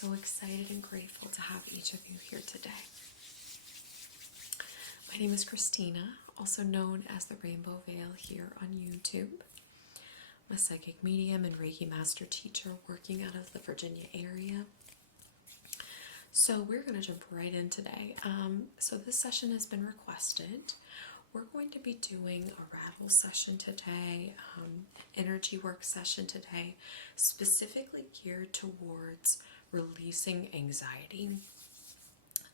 so excited and grateful to have each of you here today. My name is Christina, also known as the Rainbow Veil here on YouTube. I'm a psychic medium and Reiki master teacher working out of the Virginia area. So we're going to jump right in today. So this session has been requested. We're going to be doing a rattle session today, energy work session today, specifically geared towards releasing anxiety.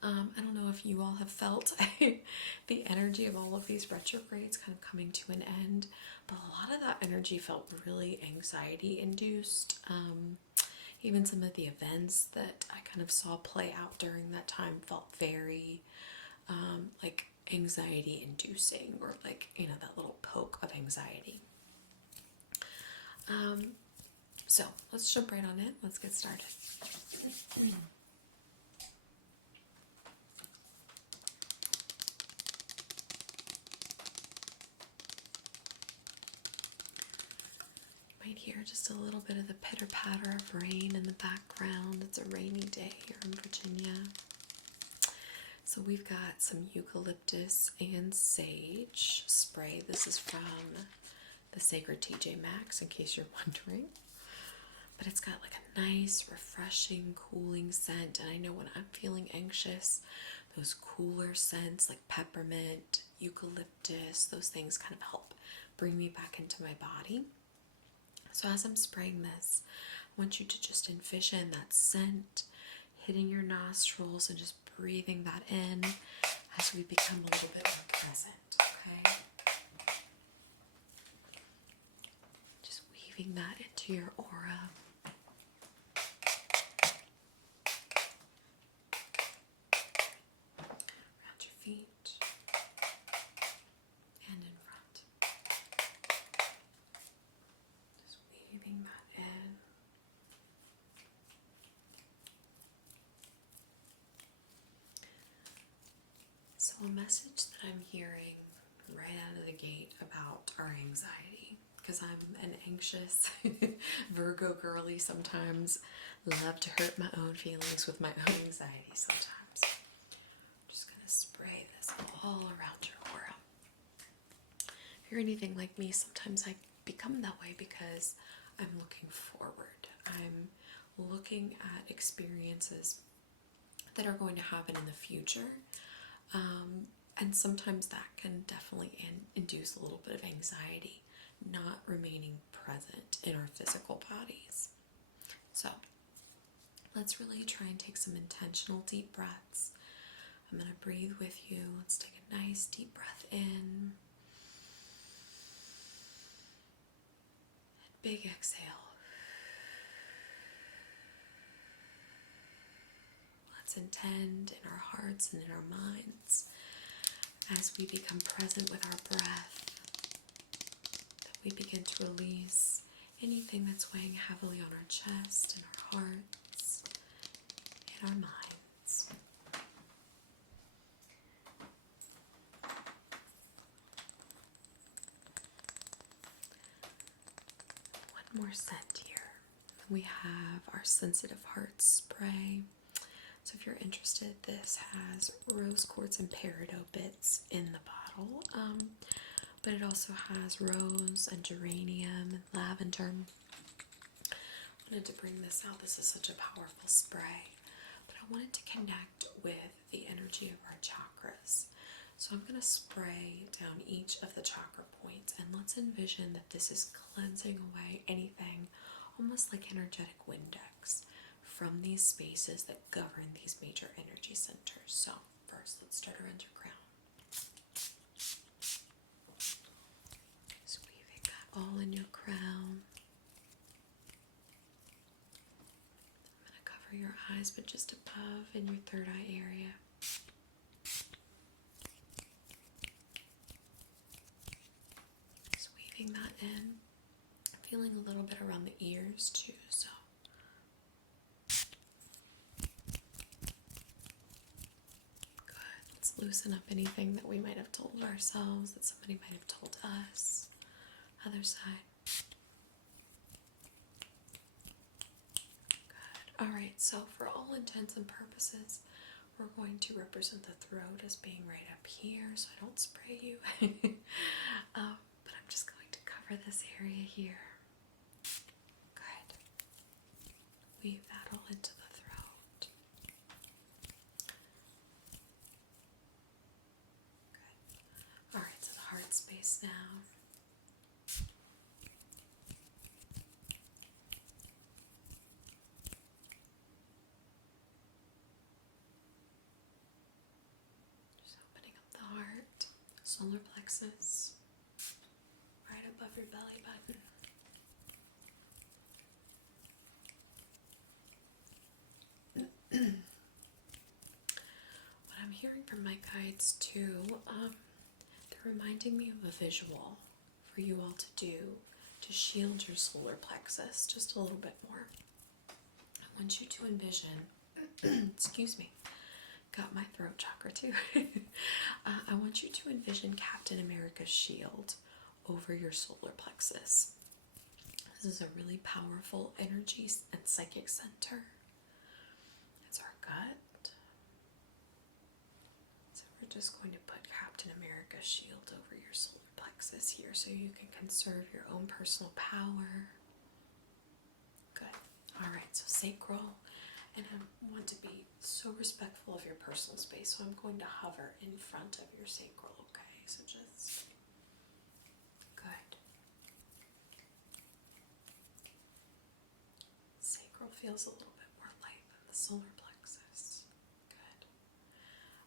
I don't know if you all have felt the energy of all of these retrogrades kind of coming to an end, but a lot of that energy felt really anxiety induced. Even some of the events that I kind of saw play out during that time felt very like anxiety inducing, or like, you know, that little poke of anxiety. So let's jump right on in. Let's get started. Right here, just a little bit of the pitter-patter of rain in the background. It's a rainy day here in Virginia. So we've got some eucalyptus and sage spray. This is from the Sacred TJ Maxx, in case you're wondering. But it's got like a nice, refreshing, cooling scent. And I know when I'm feeling anxious, those cooler scents like peppermint, eucalyptus, those things kind of help bring me back into my body. So as I'm spraying this, I want you to just envision that scent hitting your nostrils and just breathing that in as we become a little bit more present, okay? Just weaving that into your aura. Around your feet and in front. Just weaving that in. So a message that I'm hearing right out of the gate about our anxiety, because I'm an anxious Virgo girly sometimes, love to hurt my own feelings with my own anxiety sometimes. I'm just going to spray this all around your aura. If you're anything like me, sometimes I become that way because I'm looking forward. I'm looking at experiences that are going to happen in the future. And sometimes that can definitely induce a little bit of anxiety, not remaining present in our physical bodies. So let's really try and take some intentional deep breaths. I'm going to breathe with you. Let's take a nice deep breath in. And big exhale. Let's intend in our hearts and in our minds, as we become present with our breath, that we begin to release anything that's weighing heavily on our chest, in our hearts, in our minds. One more scent here. We have our Sensitive Heart spray. So if you're interested, this has rose quartz and peridot bits in the bottle, but it also has rose and geranium and lavender. I wanted to bring this out. This is such a powerful spray, but I wanted to connect with the energy of our chakras. So I'm going to spray down each of the chakra points, and let's envision that this is cleansing away anything, almost like energetic Windex, from these spaces that govern these major energy centers. So first, let's start around your crown. Just weaving that all in your crown. I'm going to cover your eyes, but just above in your third eye area. Just weaving that in. Feeling a little bit around the ears too, so loosen up anything that we might have told ourselves, that somebody might have told us. Other side. Good. Alright, so for all intents and purposes, we're going to represent the throat as being right up here, so I don't spray you. But I'm just going to cover this area here. Good. Weave that all into the throat. Good. Alright, so the heart space now. Solar plexus, right above your belly button. What I'm hearing from my guides too, they're reminding me of a visual for you all to do to shield your solar plexus just a little bit more. I want you to envision, excuse me, got my throat chakra too. I want you to envision Captain America's shield over your solar plexus. This is a really powerful energy and psychic center. It's our gut. So we're just going to put Captain America's shield over your solar plexus here so you can conserve your own personal power. Good. Alright, so sacral. And I want to be so respectful of your personal space, so I'm going to hover in front of your sacral, okay? So just, good. Sacral feels a little bit more light than the solar plexus. Good.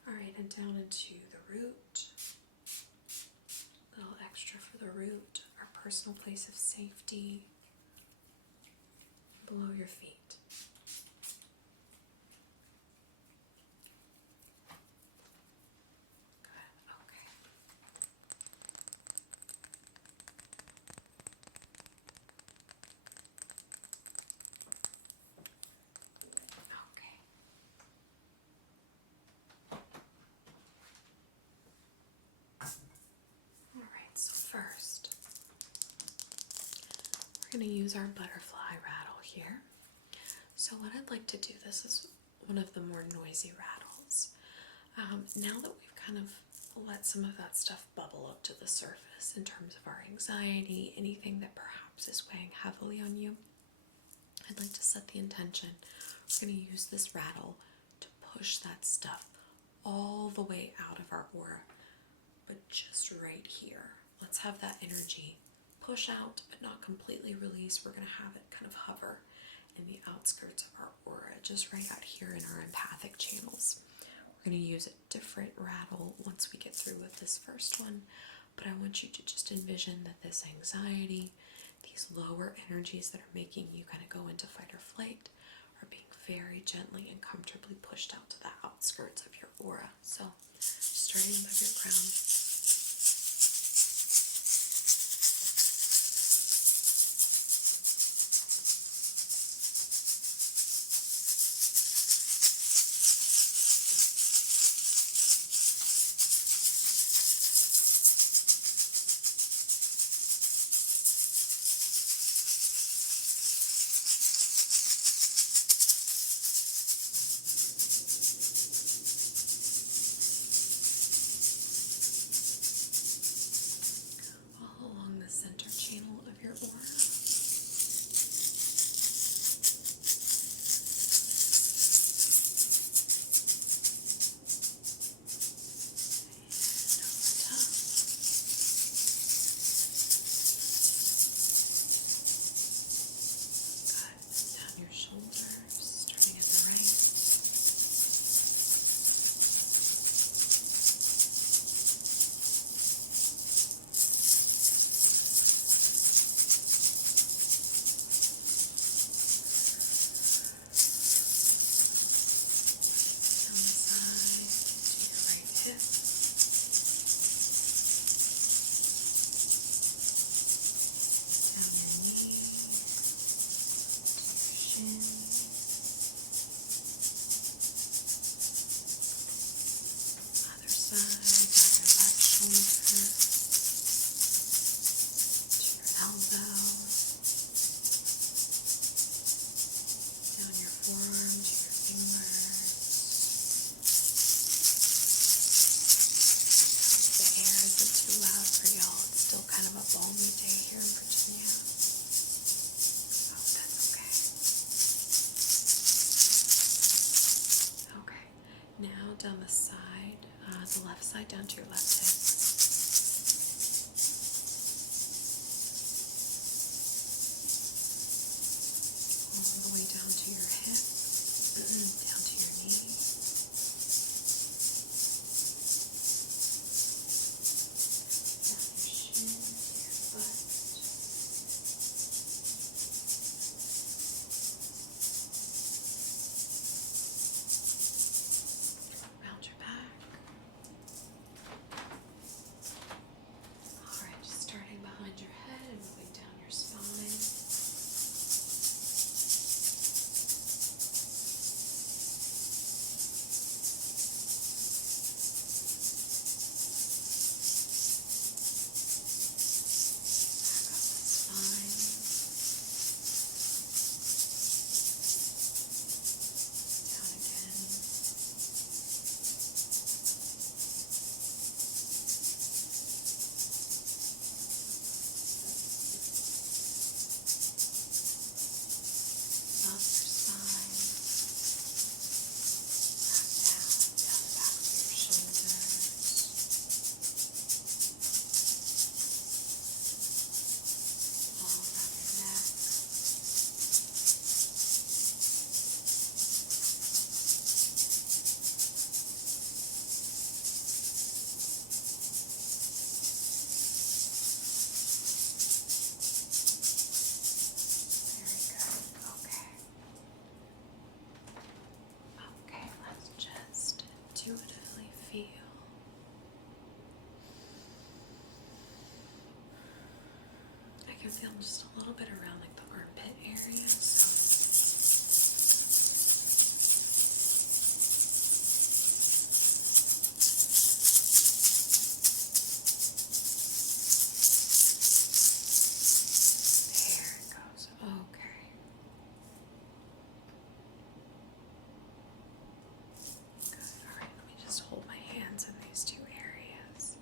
Alright, and down into the root. A little extra for the root, our personal place of safety. Below your feet. First, we're going to use our butterfly rattle here. So what I'd like to do, this is one of the more noisy rattles. Now that we've kind of let some of that stuff bubble up to the surface in terms of our anxiety, anything that perhaps is weighing heavily on you, I'd like to set the intention. We're going to use this rattle to push that stuff all the way out of our aura, but just right here. Let's have that energy push out, but not completely release. We're going to have it kind of hover in the outskirts of our aura, just right out here in our empathic channels. We're going to use a different rattle once we get through with this first one, but I want you to just envision that this anxiety, these lower energies that are making you kind of go into fight or flight, are being very gently and comfortably pushed out to the outskirts of your aura. So, starting above your crown. down the side, the left side down to your left hip. All the way down to your hip, down to your knee. Down your shin, to your butt. Round your back. Alright, just starting behind your head and moving down your spine. Intuitively feel. I can feel just a little bit around like the armpit area, so there it goes. Okay. Good. All right, let me just hold my hands in these two areas.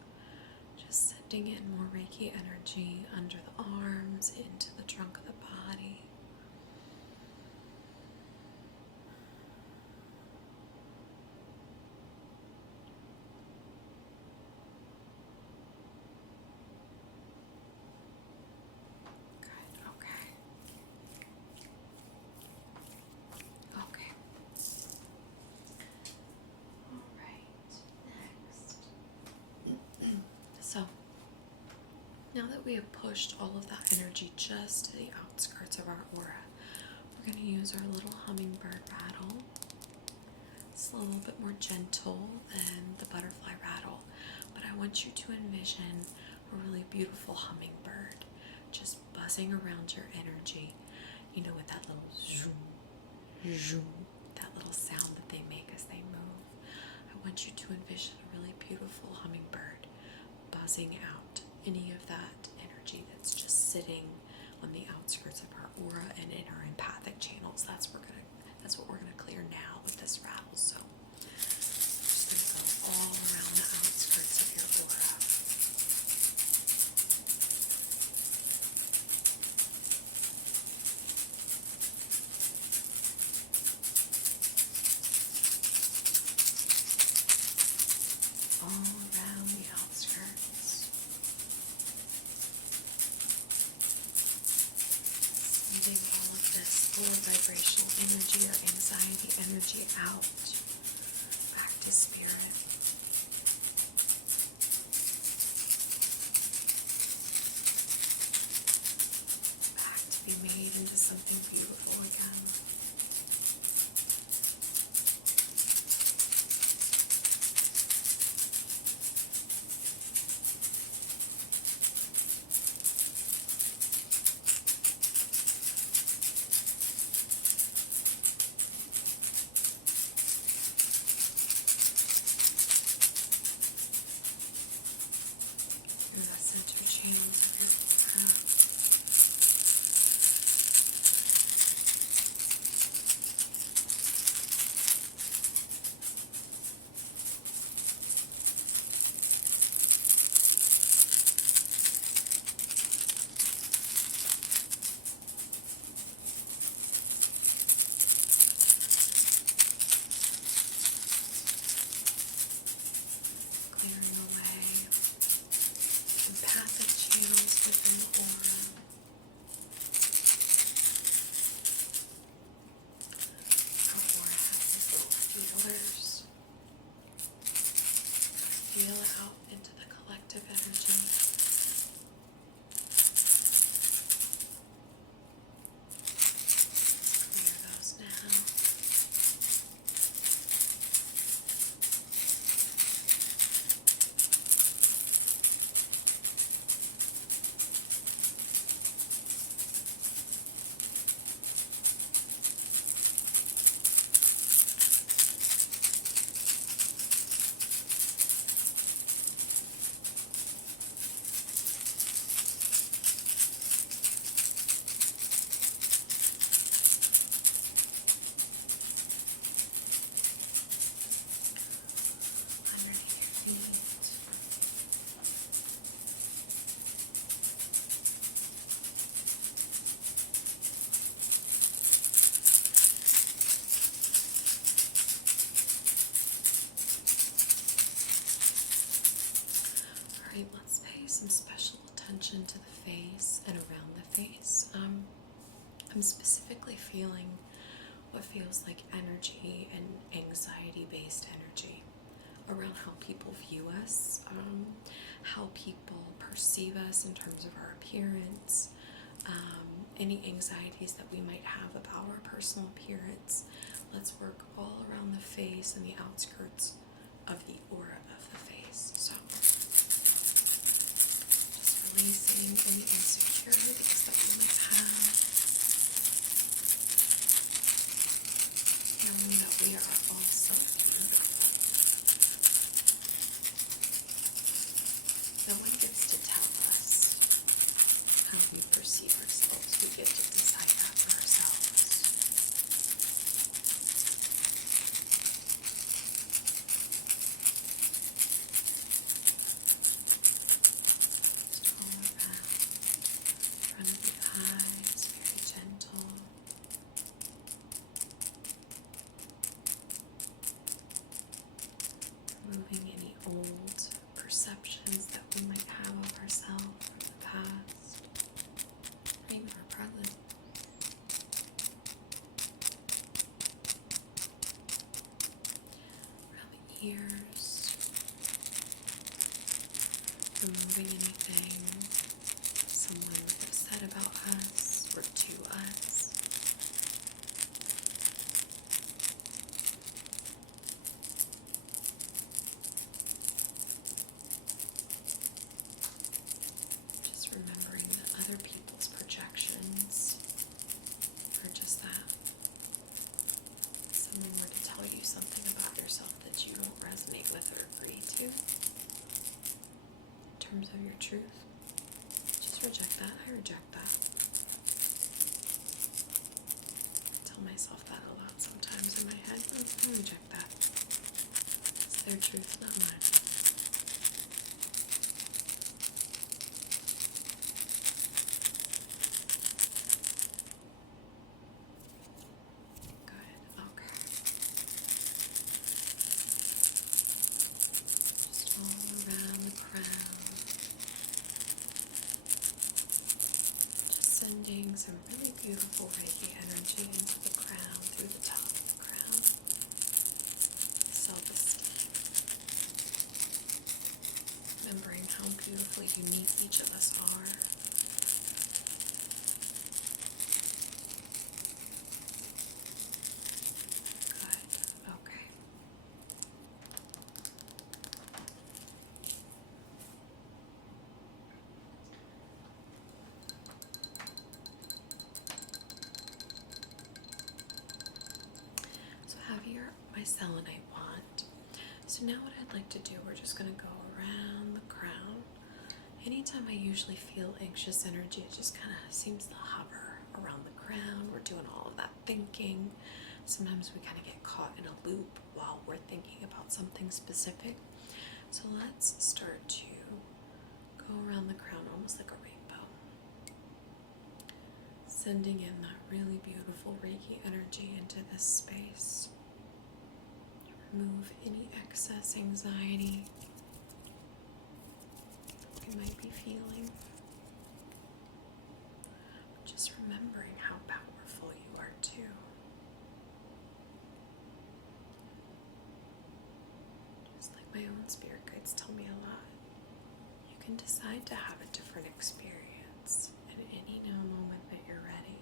Just sending in more Reiki energy under the arms, into the trunk of the body. Good, okay. Okay. All right, next. So, now that we have pushed all of that energy just to the outskirts of our aura, we're going to use our little hummingbird rattle. It's a little bit more gentle than the butterfly rattle, but I want you to envision a really beautiful hummingbird just buzzing around your energy, you know, with that little zoom, zoom, that little sound that they make as they move. I want you to envision a really beautiful hummingbird buzzing out any of that energy that's just sitting on the outskirts of our aura and in our empathic channels. That's what we're gonna clear now with this rattle. So just gonna go all around the outskirts of your aura. All around the outskirts. Sending all of this low vibrational energy or anxiety energy out, back to spirit. Back to be made into something beautiful again. Through the center channels of your aura. expansion to the face and around the face. I'm specifically feeling what feels like energy and anxiety-based energy around how people view us, how people perceive us in terms of our appearance, any anxieties that we might have about our personal appearance. Let's work all around the face and the outskirts of the aura of the face. So, just releasing any insecurities that we might have, knowing that we are also beautiful. No one gets to tell us how we perceive ourselves. We get to decide that for ourselves. Just all around, front of the eyes, very gentle. Removing any old perceptions that we might have of ourselves from the past, or even our present. Around the ears, removing anything someone would have said about us or to us. Just remembering that other people's projections are just that. Someone were to tell you something about yourself that you don't resonate with or agree to, in terms of your truth, just reject that. I reject that. I tell myself that a lot sometimes in my head. I reject that. It's their truth, not mine. Good. Okay. Just all around the crown. Just sending some really beautiful Reiki energy into the crown, through the top of the crown. Self-esteem. Remembering how beautifully unique each of us are. Good. Okay. So have your my selenite wand. So now what I'd like to do, we're just going to go around the crown. Anytime I usually feel anxious energy, it just kind of seems to hover around the crown. We're doing all of that thinking. Sometimes we kind of get caught in a loop while we're thinking about something specific. So let's start to go around the crown almost like a rainbow. Sending in that really beautiful Reiki energy into this space. Remove any excess anxiety you might be feeling. Just remembering how powerful you are too. Just like my own spirit guides tell me a lot. You can decide to have a different experience at any moment that you're ready.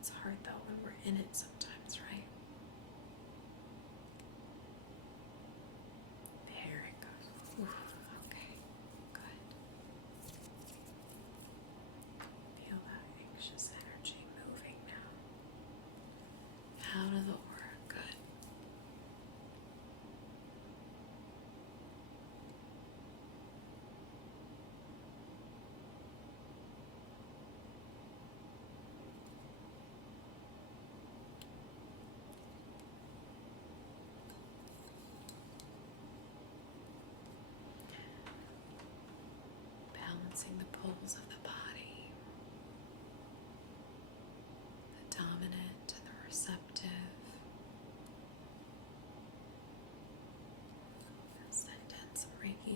It's hard though when we're in it sometimes, right? There it goes. Oof, okay, good. Feel that anxious energy moving now. Out of the aura, good.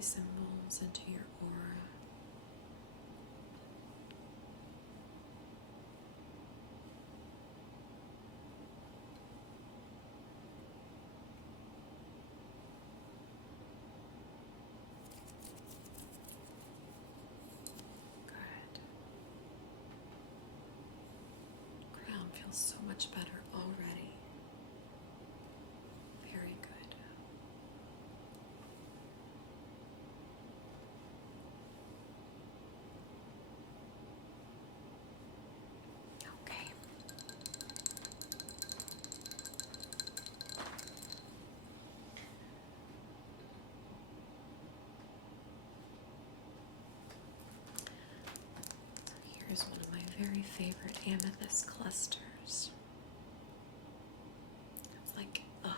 Reiki symbols into your aura. Crown feels so much better already. Very good. Okay. So here's one of my very favorite amethyst clusters. It's like, ugh,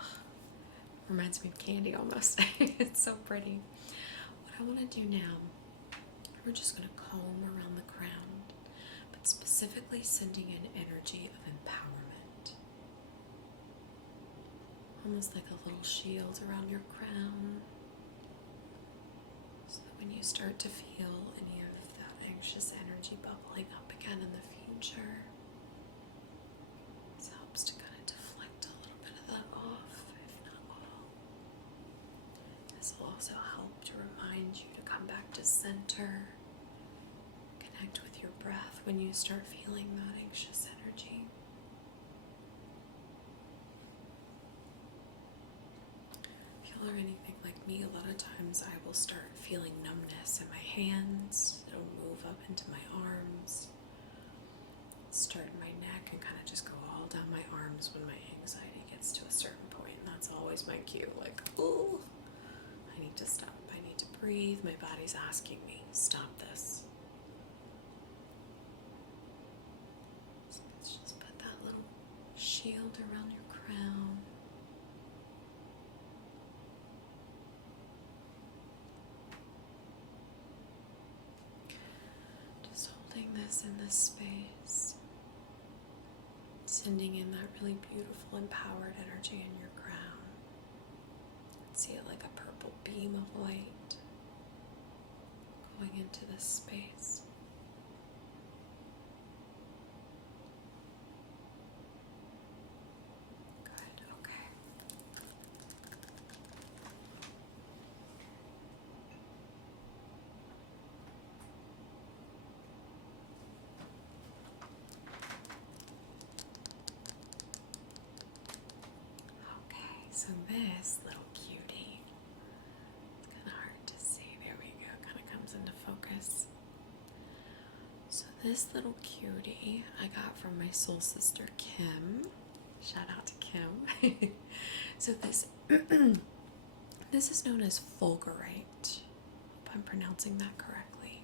reminds me of candy almost. It's so pretty. What I want to do now, we're just going to comb around the crown, but specifically sending in energy of empowerment. Almost like a little shield around your crown. So that when you start to feel any of that anxious energy bubbling up again in the future, this helps to kind of deflect a little bit of that off, if not all. This will also help to remind you to come back to center. Connect with your breath when you start feeling that anxious energy. If y'all are anything like me, a lot of times I will start feeling numbness in my hands. It'll move up into my arms, start in my neck, and kind of just go all down my arms when my anxiety gets to a certain point. And that's always my cue, like, ooh, I need to stop. I need to breathe. My body's asking me, stop this. So let's just put that little shield around your crown. Just holding this in this space. Sending in that really beautiful, empowered energy in your crown. See it like a purple beam of light going into this space. Good, okay. Okay, so this little cutie, it's kind of hard to see. There we go, kind of comes into focus. So this little cutie I got from my soul sister Kim. Shout out to Kim. So this this is known as Fulgurite. Hope I'm pronouncing that correctly.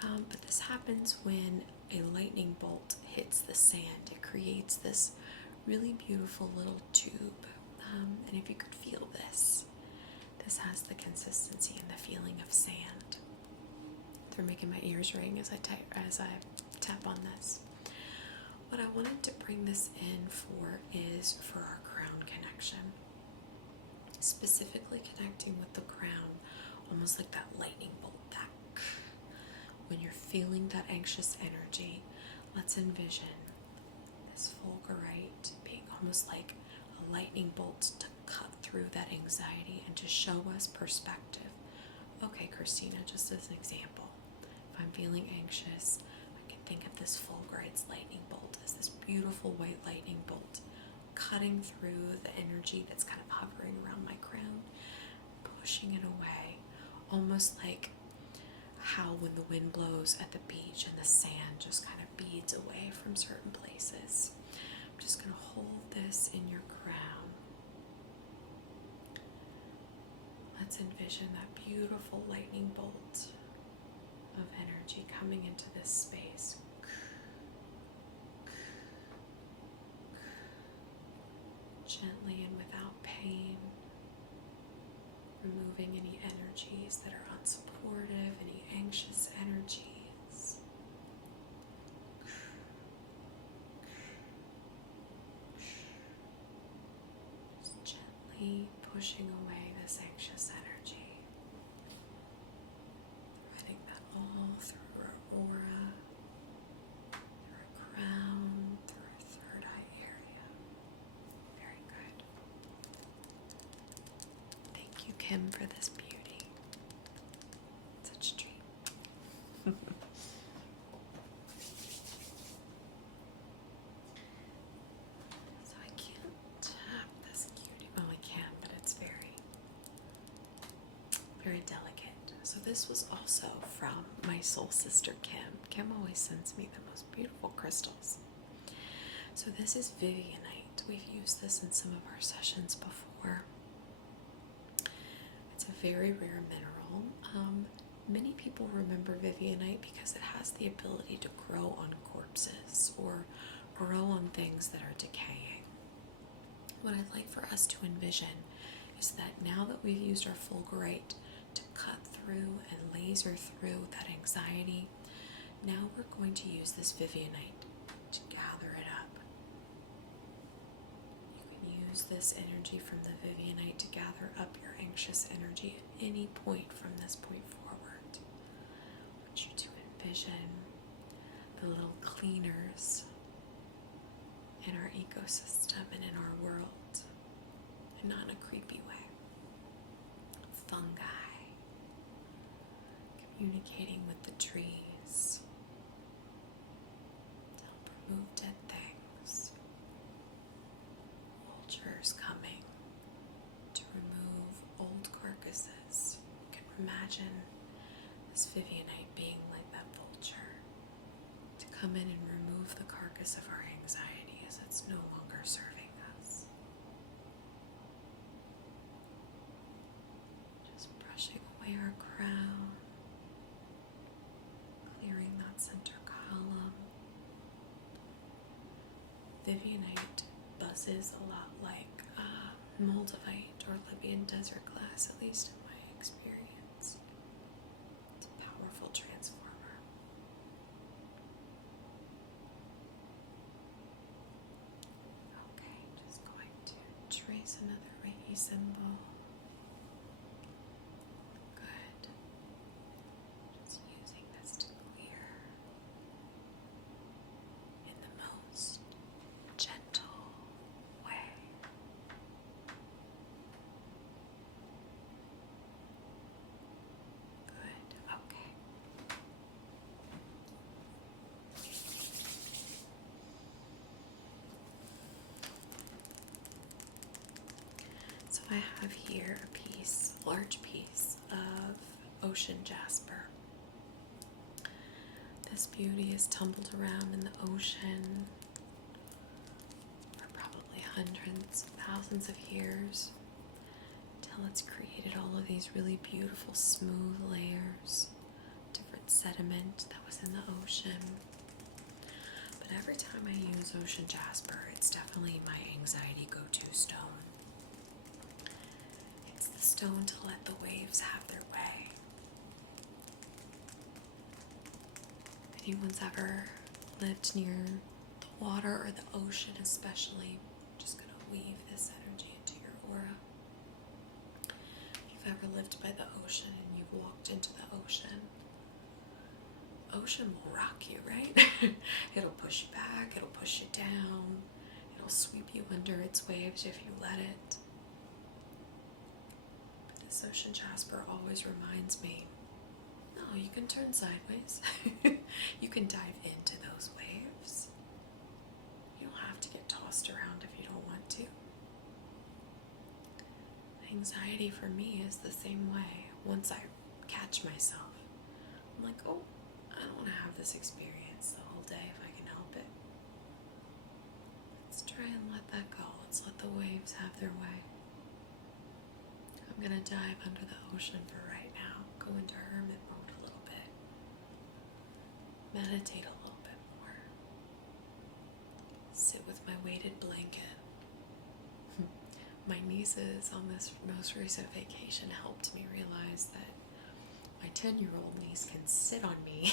But this happens when a lightning bolt hits the sand. It creates this really beautiful little tube. And if you could feel this, this has the consistency and the feeling of sand. They're making my ears ring as I tap on this. What I wanted to bring this in for is for our crown connection. Specifically connecting with the crown, almost like that lightning bolt, that when you're feeling that anxious energy, let's envision this Fulgurite being almost like a lightning bolt to cut through that anxiety and to show us perspective. Okay, Christina, just as an example, if I'm feeling anxious, I can think of this Fulgurite's lightning bolt as this beautiful white lightning bolt cutting through the energy that's kind of hovering around my crown, pushing it away, almost like how when the wind blows at the beach and the sand just kind of beads away from certain places. I'm just going to hold this in your crown. Let's envision that beautiful lightning bolt of energy coming into this space. Gently and without pain, removing any energies that are unsupportive, any anxious energies. Just gently pushing away this anxious energy. Kim for this beauty. Such a treat. So I can't tap this cutie. Well, I can, but it's very, very delicate. So this was also from my soul sister Kim. Kim always sends me the most beautiful crystals. So this is Vivianite. We've used this in some of our sessions before. It's a very rare mineral. Many people remember Vivianite because it has the ability to grow on corpses or grow on things that are decaying. What I'd like for us to envision is that now that we've used our Fulgurite to cut through and laser through that anxiety, now we're going to use this Vivianite to gather it up. You can use this energy from the Vivianite to gather up your anxious energy at any point from this point forward. I want you to envision the little cleaners in our ecosystem and in our world, and not in a creepy way. Fungi communicating with the trees to help remove dead things. Vultures coming to remove old carcasses. You can imagine this Vivianite being like that vulture to come in and remove the carcass of our anxiety as it's no longer serving us. Just brushing away our crown, clearing that center column. Vivianite buzzes a lot like moldavite or Libyan desert glass, at least in my experience. It's a powerful transformer. Okay, just going to trace another Reiki symbol. Good. Just using this to clear in the most gentle way. Good. Okay. So I have here a large piece of ocean jasper. This beauty is tumbled around in the ocean for probably hundreds, thousands of years until it's created all of these really beautiful smooth layers, different sediment that was in the ocean. But every time I use ocean jasper, it's definitely my anxiety go-to stone. It's the stone to let the waves have their way. If anyone's ever lived near the water or the ocean especially, I'm just going to weave this energy into your aura. If you've ever lived by the ocean and you've walked into the ocean will rock you, right? It'll push you back, it'll push you down, it'll sweep you under its waves if you let it. But this ocean jasper always reminds me, no, you can turn sideways. You can dive into those waves. You don't have to get tossed around if you don't want to. Anxiety for me is the same way. Once I catch myself, I'm like, oh, I don't want to have this experience the whole day if I can help it. Let's try and let that go. Let's let the waves have their way. I'm going to dive under the ocean for right now. Go into hermit mode a little bit. Meditate a little bit more. Sit with my weighted blanket. My nieces on this most recent vacation helped me realize that my 10-year-old niece can sit on me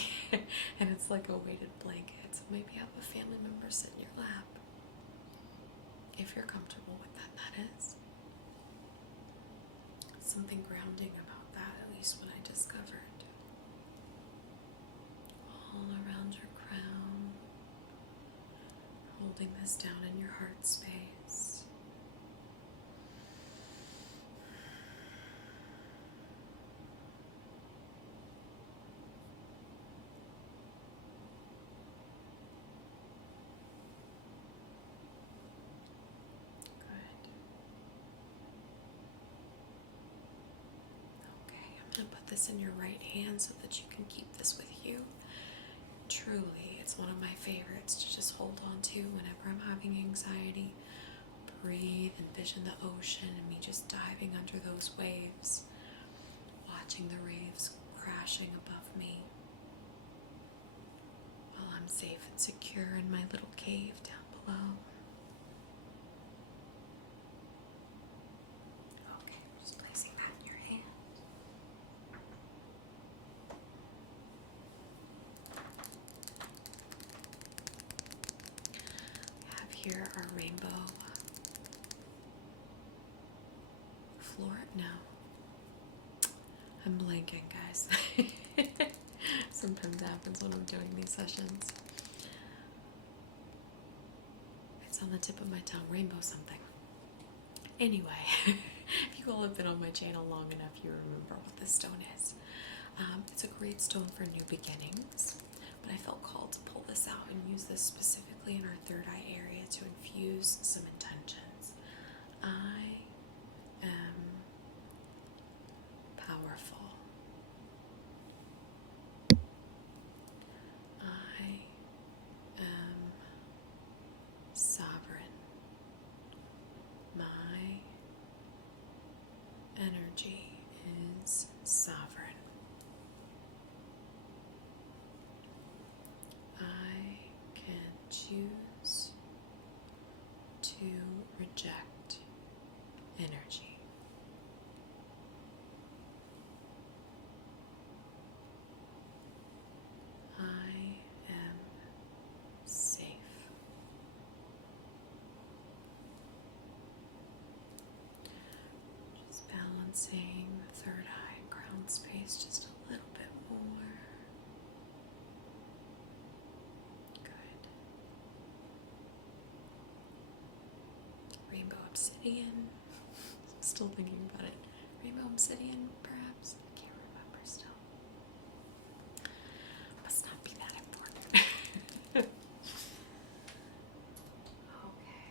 and it's like a weighted blanket. So maybe have a family member sit in your lap. If you're comfortable with that, that is. Something grounding about that, at least when I discovered. All around your crown. Holding this down in your heart space. this in your right hand so that you can keep this with you. Truly, it's one of my favorites to just hold on to whenever I'm having anxiety. Breathe, envision the ocean and me just diving under those waves, watching the waves crashing above me while I'm safe and secure in my little cave down below. Okay, just placing that in your hand. We have here our rainbow floor. No, I'm blanking, guys. Sometimes happens when I'm doing these sessions. It's on the tip of my tongue. Rainbow something. Anyway, if you all have been on my channel long enough, you remember what this stone is. It's a great stone for new beginnings, but I felt called to pull this out and use this specifically in our third eye area to infuse some intentions. I am powerful. I am sovereign. My energy is sovereign. I can choose to reject energy. I am safe. Just balancing the third eye and crown space just a little bit more. Good. Rainbow obsidian. I'm still thinking about it. Rainbow obsidian, perhaps? I can't remember still. Must not be that important. Okay.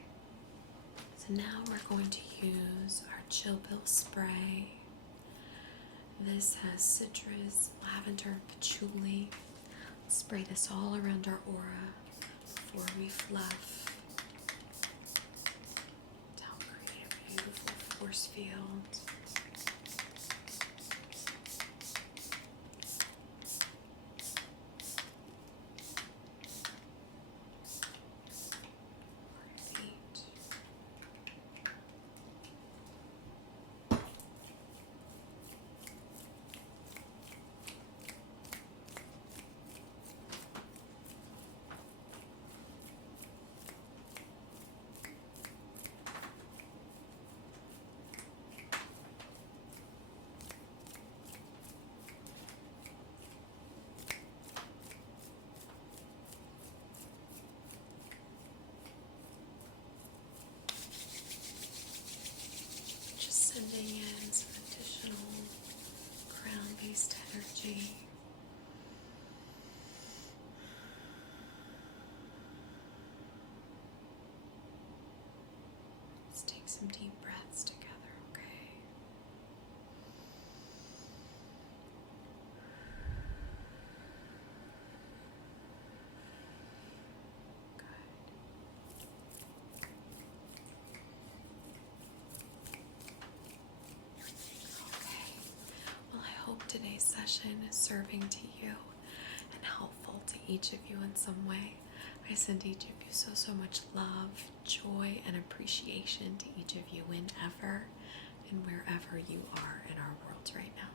So now we're going to use our Chill Pill spray. This has citrus, lavender, patchouli. Spray this all around our aura before we fluff to help create a beautiful force field. Sending in some additional crown-based energy. Let's take some deep breaths together, okay? Good. Today's session is serving to you and helpful to each of you in some way. I send each of you so much love, joy, and appreciation to each of you whenever and wherever you are in our world right now.